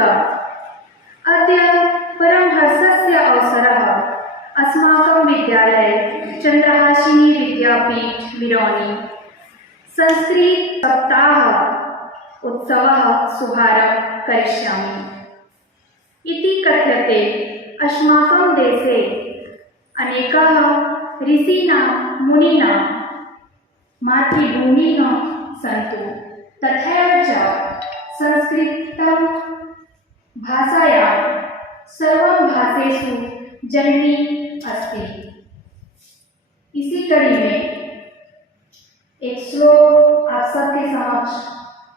गुप्ता। अद्य परमहर्षस्य अवसरः अस्माकं विद्यालये चन्द्रहासिनी विद्यापीठ मिरोनि संस्कृत सप्ताह उत्सवः शुभारम्भं करिष्यामि इति कथ्यते। अस्माकं देशे अनेकाः ऋषीणां मुनीनां मातृभूमिः सन्तु, तथैव च संस्कृतं भाषायां सर्वभाषासु जननी अस्ति। इसी कड़ी में एक श्लोक आप सबके समक्ष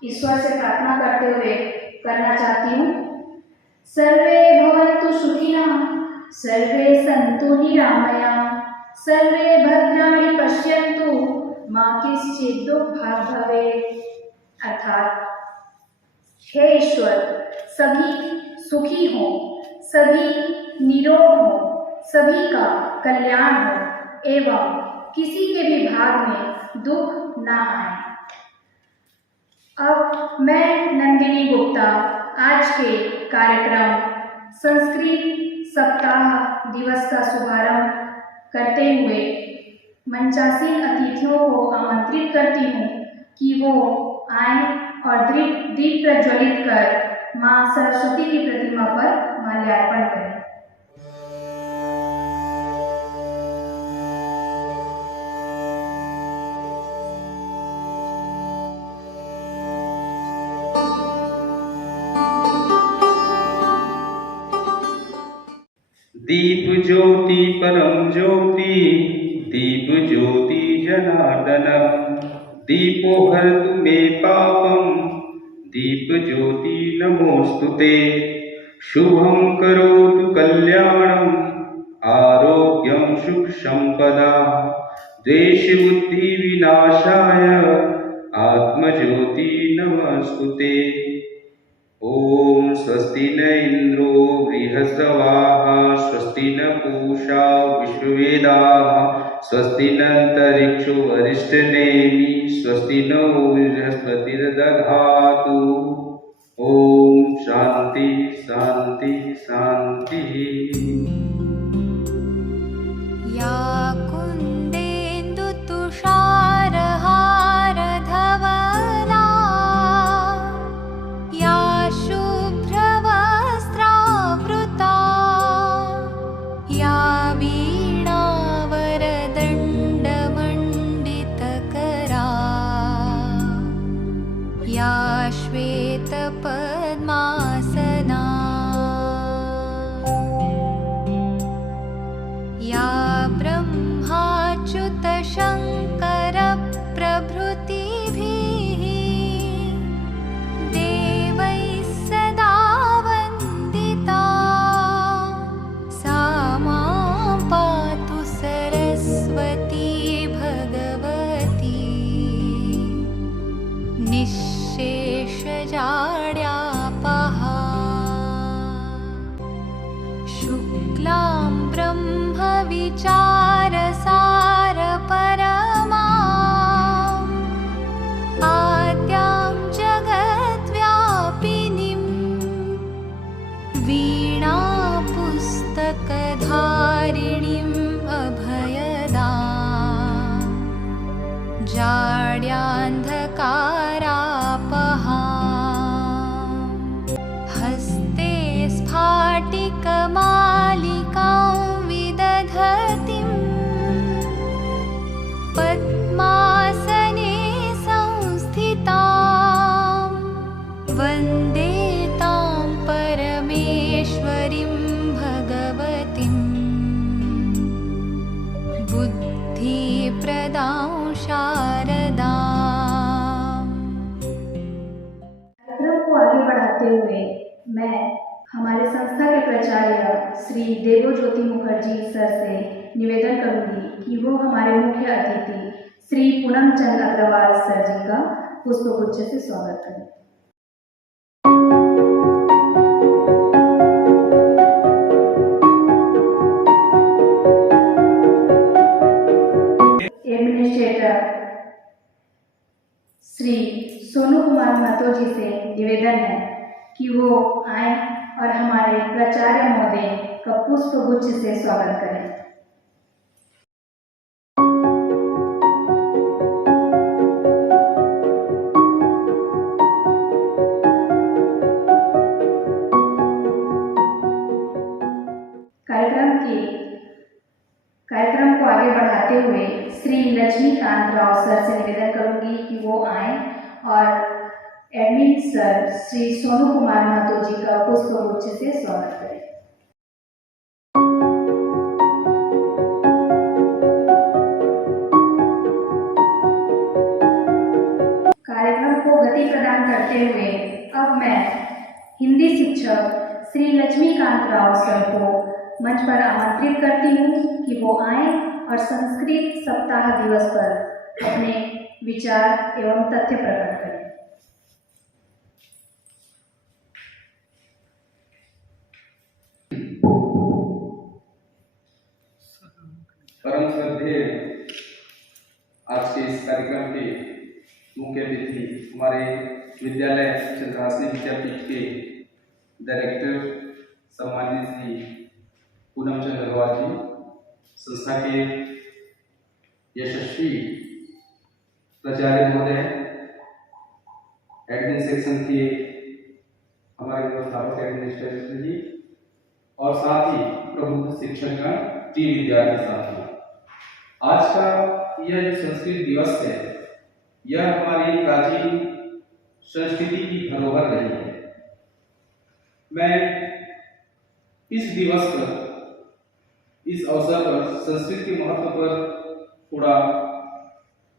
ईश्वर से प्रार्थना करते हुए करना चाहती हूँ। सर्वे भवन्तु सुखिनः, सर्वे सन्तु निरामयाः, सर्वे भद्राणि पश्यन्तु, मा कश्चित् दुःखभाग् भवेत्। अर्थात हे ईश्वर, सभी सुखी हों, सभी निरोग हों, सभी का कल्याण हो एवं किसी के भी भाग में दुख ना आए। अब मैं नंदिनी गुप्ता आज के कार्यक्रम संस्कृत सप्ताह दिवस का शुभारंभ करते हुए मंचासीन अतिथियों को आमंत्रित करती हूँ कि वो आएं और दीप प्रज्वलित कर माँ सरस्वती की प्रतिमा पर माल्यार्पण करें। दीप ज्योति परम ज्योति, दीप ज्योति जनार्दन, दीपो हरतु मे पापम, दीप ज्योति नमोस्तुते। शुभं करोतु कल्याणं, आरोग्यं सुख संपदा, द्वेष बुद्धि विनाशाय, आत्मज्योति नमस्तुते। ओम स्वस्ति न इंद्रो बृहस्पतिः, स्वस्ति न पूषा विश्ववेदाः, स्वस्ति न अंतरिक्षो वरिष्ठनेमि, स्वस्ति नो बृहस्पतिर्दधातु। ओम शांति शांति शांति। या श्वेतपद्मासना, या ब्रह्माच्युतशङ्करप्रभृतिभिः देवैः सदा वन्दिता, सा मां पातु सरस्वती भगवती। निःशेषजाड्यापहा, शुक्लां ब्रह्मविचारसारपरमाम्, आद्यां जगद्व्यापिनीं, वीणापुस्तकधारिणीम् अभयदाम्, जाड्यान्धकारापहाम्, हस्ते स्फाटिकमालिकां विदधतीं, पद्मासने संस्थितां, वन्दे तां परमेश्वरीं भगवतीं, बुद्धिप्रदां शारदाम्। कार्यक्रम को आगे बढ़ाते हुए मैं हमारे संस्था के प्राचार्य श्री देवज्योति मुखर्जी सर से निवेदन करूंगी कि वो हमारे मुख्य अतिथि श्री पूनम चंद अग्रवाल सर जी का पुष्पगुच्छ से स्वागत करें। एडमिनिस्ट्रेटर श्री सोनू कुमार महतो जी से निवेदन है कि वो आए और हमारे प्राचार्य महोदय का पुष्प गुच्छ से स्वागत करें। कार्यक्रम को आगे बढ़ाते हुए श्री लक्ष्मीकांत राव सर से निवेदन करूंगी कि वो आए और एडमिन सर श्री सोनू कुमार महतो जी का पुष्प गुच्छ से स्वागत करें। कार्यक्रम को गति प्रदान करते हुए अब मैं हिंदी शिक्षक श्री लक्ष्मीकांत राव सर को मंच पर आमंत्रित करती हूँ कि वो आए और संस्कृत सप्ताह दिवस पर अपने विचार एवं तथ्य प्रकट करें। परम श्रद्धेय आज के इस कार्यक्रम के मुख्य अतिथि हमारे विद्यालय चंद्रहासिनी विद्यापीठ के डायरेक्टर सम्मानित श्री पूनम चंद्र अग्रवाल जी, संस्था के यशस्वी प्राचार्य महोदय, एडमिन सेक्शन के हमारे व्यवस्थापक एडमिनिस्ट्रेटर जी और साथ ही प्रबुद्ध शिक्षकगण, प्रिय विद्यार्थी साथियों, आज का यह जो संस्कृत दिवस है यह हमारी प्राचीन संस्कृति की धरोहर रही है। मैं इस दिवस पर, इस अवसर पर संस्कृत के महत्व पर थोड़ा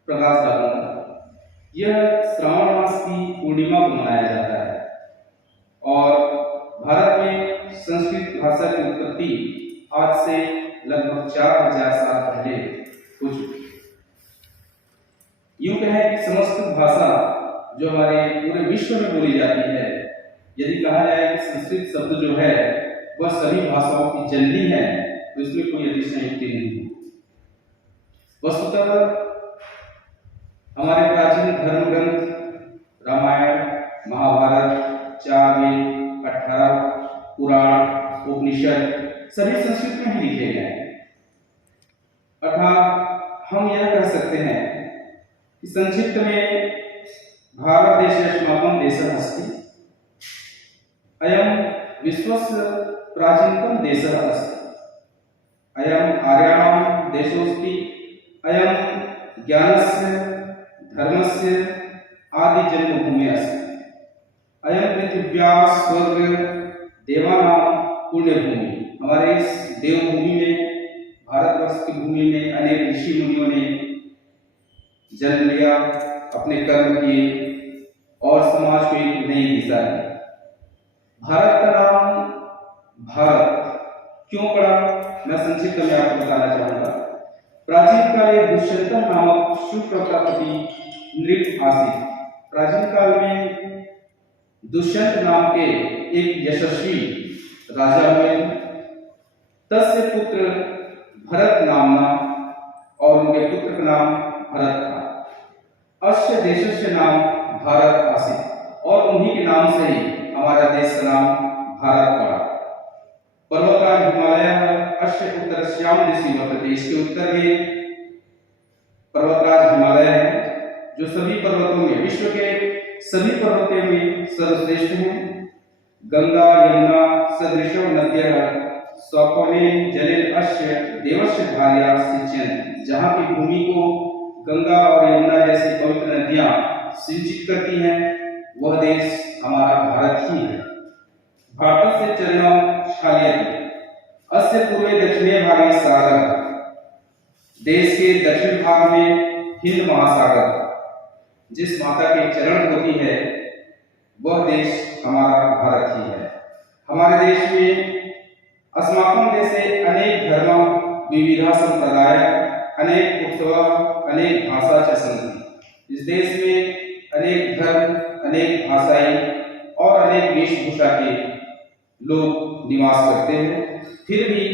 प्रकाश डालूंगा। यह श्रावण मास की पूर्णिमा को मनाया जाता है और भारत में संस्कृत भाषा की उत्पत्ति आज से लगभग 4000 साल पहले हो चुकी है। यूं कहें कि संस्कृत भाषा जो हमारे पूरे विश्व में बोली जाती है, यदि कहा जाए कि संस्कृत शब्द जो है वह सभी भाषाओं की जननी है तो इसमें कोई अतिशयोक्ति नहीं है। वस्तुतः हमारे प्राचीन धर्म ग्रंथ रामायण, महाभारत, 4 वेद, 18 पुराण, उपनिषद सभी संस्कृत में ही लिखे गए हैं। अर्थात हम यह कह सकते हैं कि संक्षिप्त में भारत देशस्माकं देशः अस्ति, अयं विश्वस्य प्राचीनतम देशः अस्ति, अयम् आर्याणां देशोऽस्ति, अयं ज्ञानस्य धर्मस्य आदि जन्मभूमिः अस्ति, अयं पृथिव्याः स्वर्ग देवानां पुण्यभूमि। हमारे इस देवभूमि में, भारतवर्ष की भूमि में अनेक ऋषि मुनियों ने जन्म लिया, अपने कर्म किए और समाज को एक नई दिशा दी। भारत का नाम भारत क्यों पड़ा, मैं संक्षिप्त में आपको बताना चाहूंगा। प्राचीन काल में दुष्यंतन नामक शुक्र का पति नृप आसित। प्राचीन काल में दुष्यंत नाम के एक यशस्वी राजा हुए, तस्य पुत्र भरत नामना और उनके पुत्र का नाम भरत था। अस्य देशस्य नाम भारत आसित और उन्हीं के नाम से ही हमारा देश का नाम भारत पड़ा। पर्वतराज हिमालय अस्य उत्तरस्याम दिशि वर्तते। इसके उत्तर में पर्वतराज हिमालय है जो सभी पर्वतों में, विश्व के सभी पर्वतों में सर्वश्रेष्ठ है। गंगा यमुना सदृशो नद्यः स्वकोने जले अस्य देवस्य धारया सिंचयन्ति। जहाँ की भूमि को गंगा और यमुना जैसी पवित्र नदियां सिंचित करती हैं वह देश हमारा भारत ही है। भारत से चरणम शाल्यते अस्य पूर्वे दक्षिणे भागे सागर। देश के दक्षिण भाग में हिंद महासागर, जिस माता के चरण होती है वह देश हमारा भारत ही है। हमारे देश में अस्माकं देशे अनेक धर्म विविधा संप्रदाय अनेक उत्सव अनेक भाषा च सन्ति। इस देश में अनेक धर्म, अनेक भाषाएं और अनेक वेशभूषा के लोग निवास करते हैं। फिर भी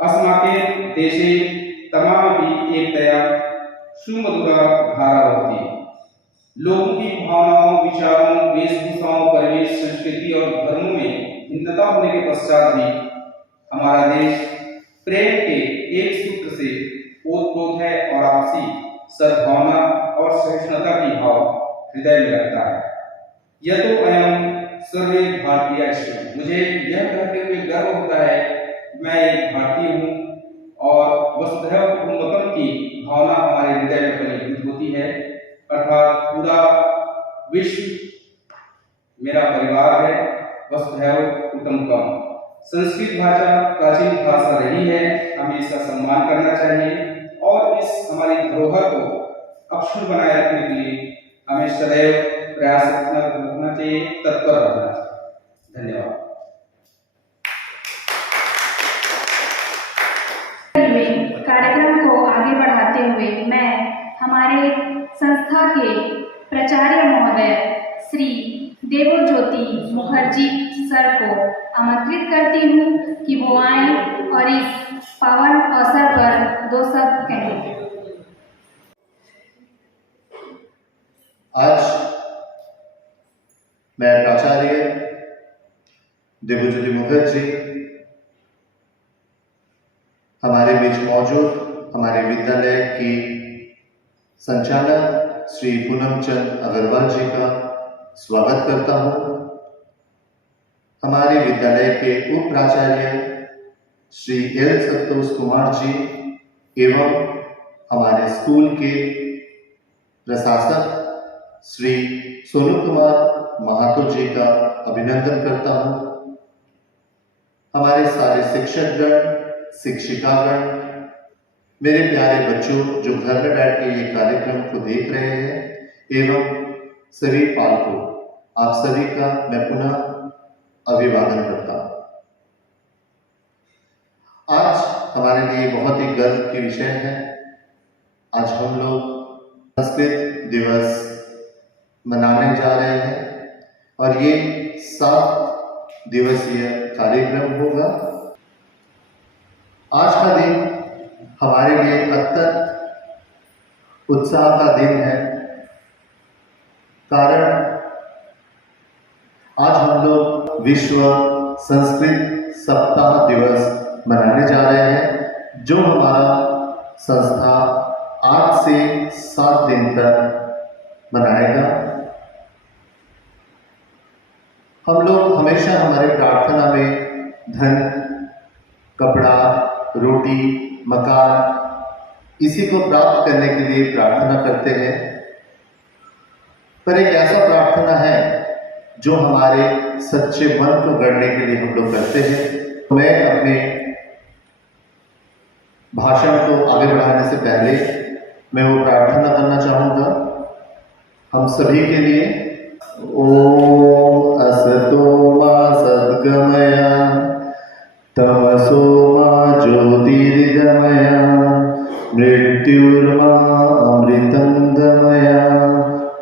अस्माकं देशे तमाम भी एकतया सुमधुरा धारा होती। लोगों की भावनाओं, विचारों, वेशभूषाओं, परिवेश, संस्कृति और धर्मों में भिन्नता होने के पश्चात भी हमारा देश प्रेम के एक सूत्र से ओतप्रोत है और आपसी सद्भावना और सहिष्णुता की भाव हृदय में रखता है। यह तो अयम सर्वे भारतीय स्व। मुझे यह कहते हुए गर्व होता है मैं एक भारतीय हूँ और वसुधैव कुटुंबकम की भावना हमारे हृदय में परिलक्षित होती है, अर्थात पूरा विश्व मेरा परिवार है। वसुधैव कुटुंबकम संस्कृत भाषा प्राचीन भाषा रही है, हमें इसका सम्मान करना चाहिए और इस हमारी धरोहर को अक्षुण्ण बनाए रखने के लिए हमें सदैव प्रयासरत रखना चाहिए, तत्पर रहना चाहिए। धन्यवाद। कार्यक्रम को आगे बढ़ाते हुए मैं हमारे संस्था के प्राचार्य महोदय श्री देवज्योति मुखर्जी सर को आमंत्रित करती हूँ कि वो आए और इस पावन अवसर पर दो शब्द कहें। आज मैं प्राचार्य देवज्योति मुखर्जी हमारे बीच मौजूद हमारे विद्यालय की संचालक श्री पूनमचंद अग्रवाल जी का स्वागत करता हूँ। हमारे विद्यालय के उप प्राचार्य श्री एल संतोष कुमार जी एवं हमारे स्कूल के प्रशासक श्री सोनू कुमार महातो जी का अभिनंदन करता हूँ। हमारे सारे शिक्षकगण, शिक्षिकागण, मेरे प्यारे बच्चों जो घर में बैठ के ये कार्यक्रम को देख रहे हैं एवं सभी पालकों, आप सभी का मैं पुनः अभिवादन करता हूँ। आज हमारे लिए बहुत ही गर्व की विषय है। आज हम लोग संस्कृत दिवस मनाने जा रहे हैं और ये 7 दिवसीय कार्यक्रम होगा। आज का दिन हमारे लिए अत्यंत उत्साह का दिन है, कारण आज हम लोग विश्व संस्कृत सप्ताह दिवस मनाने जा रहे हैं, जो हमारा संस्था 8 से 7 दिन तक मनाएगा। हम लोग हमेशा हमारे प्रार्थना में धन, कपड़ा, रोटी, मकान इसी को प्राप्त करने के लिए प्रार्थना करते हैं, पर एक ऐसा प्रार्थना है जो हमारे सच्चे मन को गढ़ने के लिए हम लोग करते हैं। मैं अपने भाषण को आगे बढ़ाने से पहले मैं वो प्रार्थना करना चाहूँगा हम सभी के लिए। ओम असतो मा सद्गमय तमसो मा ज्योतिर्गमय मृत्युर्मा अमृतं गमय।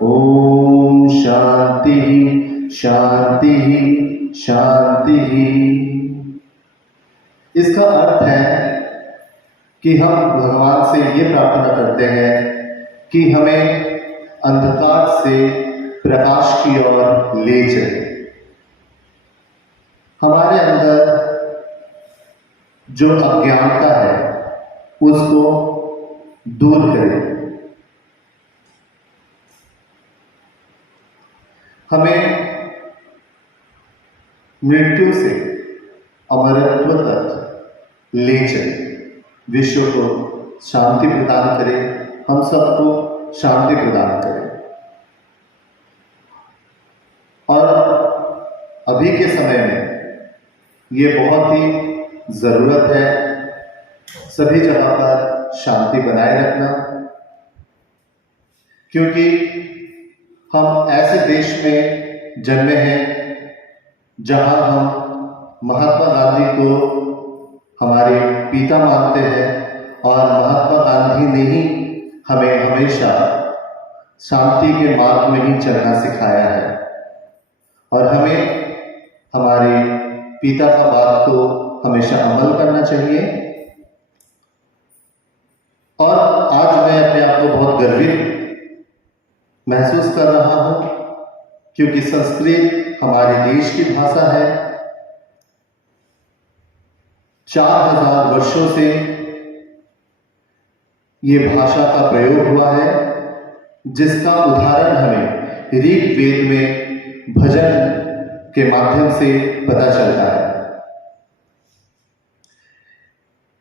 ओम शांति शांति शांति। इसका अर्थ है कि हम भगवान से ये प्रार्थना करते हैं कि हमें अंधकार से प्रकाश की ओर ले चले, हमारे अंदर जो अज्ञानता है उसको दूर करें, हमें मृत्यु से अमरत्व तक ले चले, विश्व को शांति प्रदान करें, हम सबको शांति प्रदान करें। और अभी के समय में ये बहुत ही जरूरत है सभी जगह पर शांति बनाए रखना, क्योंकि हम ऐसे देश में जन्मे हैं जहां हम महात्मा गांधी को हमारे पिता मानते हैं और महात्मा गांधी ने ही हमें हमेशा शांति के मार्ग में ही चलना सिखाया है और हमें हमारे पिता का बात को हमेशा अमल करना चाहिए। और आज मैं अपने आप को बहुत गर्वित महसूस कर रहा हूँ, क्योंकि संस्कृत हमारे देश की भाषा है। 4000 वर्षों से ये भाषा का प्रयोग हुआ है, जिसका उदाहरण हमें ऋग्वेद में भजन के माध्यम से पता चलता है।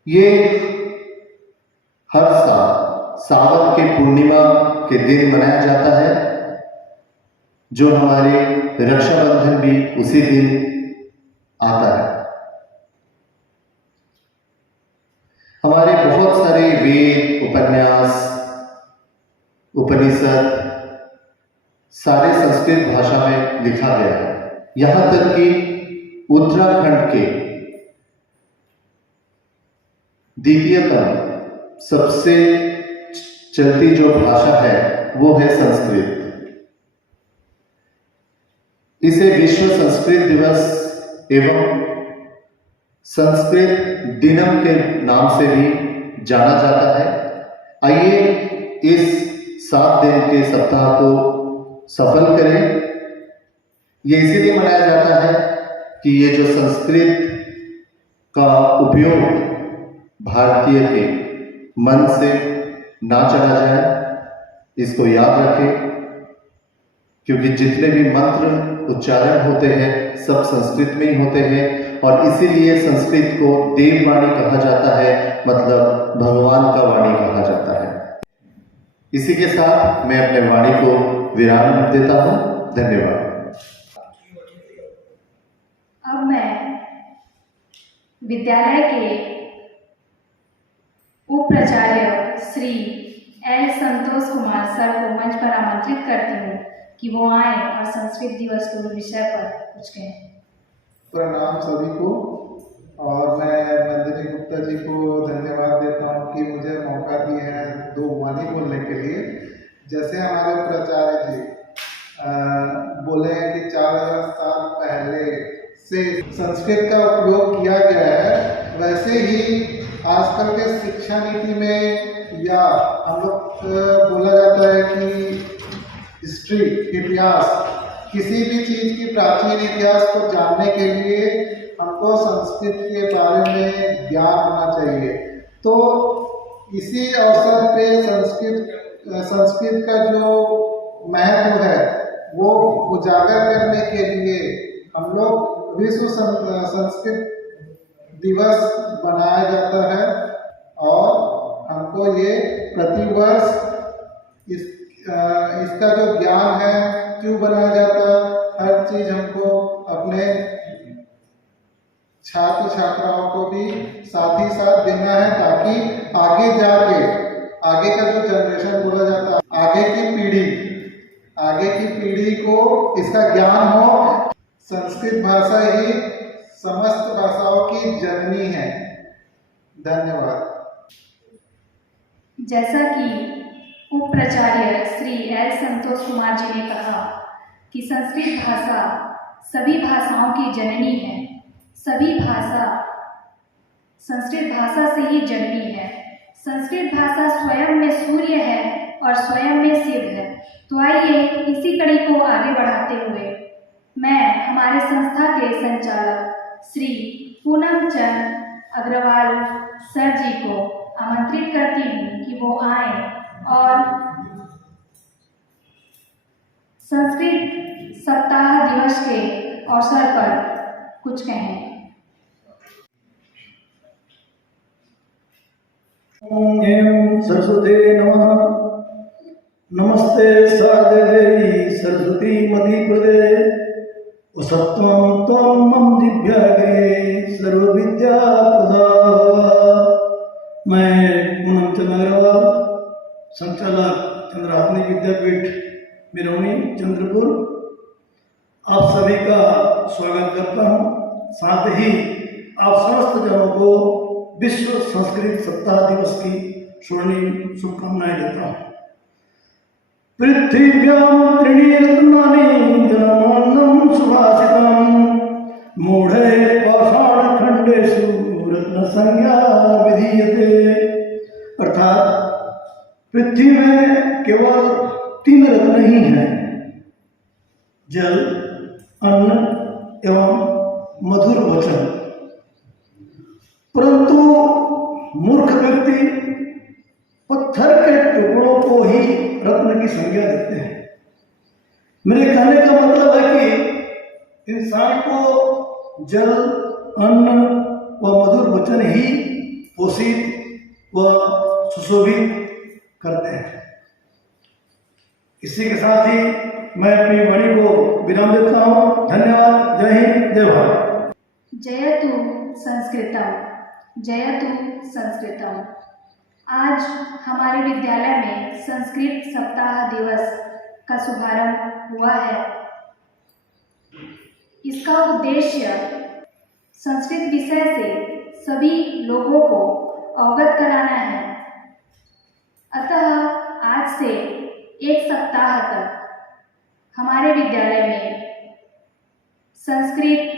ये हर साल सावन के पूर्णिमा के दिन मनाया जाता है, जो हमारे रक्षाबंधन भी उसी दिन आता है। हमारे बहुत सारे वेद, उपन्यास, उपनिषद सारे संस्कृत भाषा में लिखा गया है। यहाँ तक कि उत्तराखंड के द्वितीयतम सबसे चलती जो भाषा है वो है संस्कृत। इसे विश्व संस्कृत दिवस एवं संस्कृत दिनम के नाम से भी जाना जाता है। आइए इस 7 दिन के सप्ताह को सफल करें। ये इसीलिए मनाया जाता है कि ये जो संस्कृत का उपयोग भारतीय के मन से ना चला जाए, इसको याद रखें, क्योंकि जितने भी मंत्र उच्चारण होते हैं सब संस्कृत में ही होते हैं, और इसीलिए संस्कृत को देववाणी कहा जाता है, मतलब भगवान का वाणी कहा जाता है। इसी के साथ मैं अपने वाणी को विराम देता हूँ। धन्यवाद। अब मैं विद्यालय के उप प्राचार्य श्री एल संतोष कुमार सर को मंच पर आमंत्रित करती हूँ कि वो आए और संस्कृत दिवस के विषय पर कुछ कहें। प्रणाम सभी को, और मैं नंदिनी गुप्ता जी को धन्यवाद देता हूँ कि मुझे मौका दिया है 2 वाणी बोलने के लिए। जैसे हमारे प्राचार्य जी बोले हैं कि 4000 साल पहले से संस्कृत का उपयोग किया गया है, वैसे ही आजकल के शिक्षा नीति में या हम लोग बोला जाता है कि हिस्ट्री, इतिहास, किसी भी चीज़ की प्राचीन इतिहास को जानने के लिए हमको संस्कृत के बारे में ज्ञान होना चाहिए। तो इसी अवसर पे संस्कृत का जो महत्व है वो उजागर करने के लिए हम लोग विश्व संस्कृत दिवस बनाया जाता है, और हमको ये प्रतिवर्ष इसका जो ज्ञान है क्यों बनाया जाता है, हर चीज हमको अपने छात्र छात्राओं को भी साथ ही साथ देना है, ताकि आगे जाके आगे का जो जनरेशन बोला जाता है, आगे की पीढ़ी को इसका ज्ञान हो। संस्कृत भाषा ही समस्त भाषाओं की जननी है। धन्यवाद। जैसा कि उप प्राचार्य श्री एल संतोष कुमार जी ने कहा कि संस्कृत भाषा सभी भाषाओं की जननी है, सभी भाषा संस्कृत भाषा से ही जन्मी है। संस्कृत भाषा स्वयं में सूर्य है और स्वयं में शिव है। तो आइए इसी कड़ी को आगे बढ़ाते हुए मैं हमारे संस्था के संचालक श्री पूनम चंद अग्रवाल सर जी को आमंत्रित करती हूँ कि वो आए और संस्कृत सप्ताह दिवस के अवसर पर कुछ कहें। ओम सरस्वती नमः। नमस्ते शारदे देवी सरस्वती मधुप्रदे सत्वं त्वं मम दिव्याग्रे सर्वविद्या प्रदा। मैं पूनम चंद अग्रवाल, संचालक चंद्रहासनी विद्यापीठ बिरौनी चंद्रपुर, आप सभी का स्वागत करता हूँ। साथ ही आप समस्त जनों को विश्व संस्कृत सप्ताह दिवस की स्वर्णिम शुभकामनाएं देता हूँ। पृथ्व्यां त्रीणि रत्नानि जनमाननं सुभाषितं मूढ़े पाषाणखण्डेषु रत्नसंज्ञा विधीयते। अर्थात पृथ्वी में केवल तीन रत्न ही हैं, जल, अन्न एवं मधुर वचन। परंतु मूर्ख व्यक्ति पत्थर के टुकड़ों को ही रत्न की संज्ञा देते हैं। मेरे कहने का मतलब है कि इंसान को जल, अन्न व मधुर वचन ही पोषित व सुशोभित करते हैं। इसी के साथ ही मैं अपनी वाणी को विराम देता हूँ। धन्यवाद। जय हिंद, जय भारत। जयतु संस्कृतम, जयतु संस्कृतम। आज हमारे विद्यालय में संस्कृत सप्ताह दिवस का शुभारंभ हुआ है। इसका उद्देश्य संस्कृत विषय से सभी लोगों को अवगत कराना है। अतः आज से एक सप्ताह तक हमारे विद्यालय में संस्कृत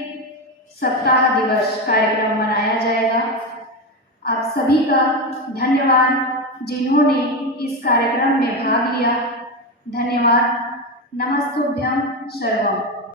सप्ताह दिवस कार्यक्रम मनाया जाएगा। आप सभी का धन्यवाद जिन्होंने इस कार्यक्रम में भाग लिया। धन्यवाद। नमस्तुभ्यं सर्वम।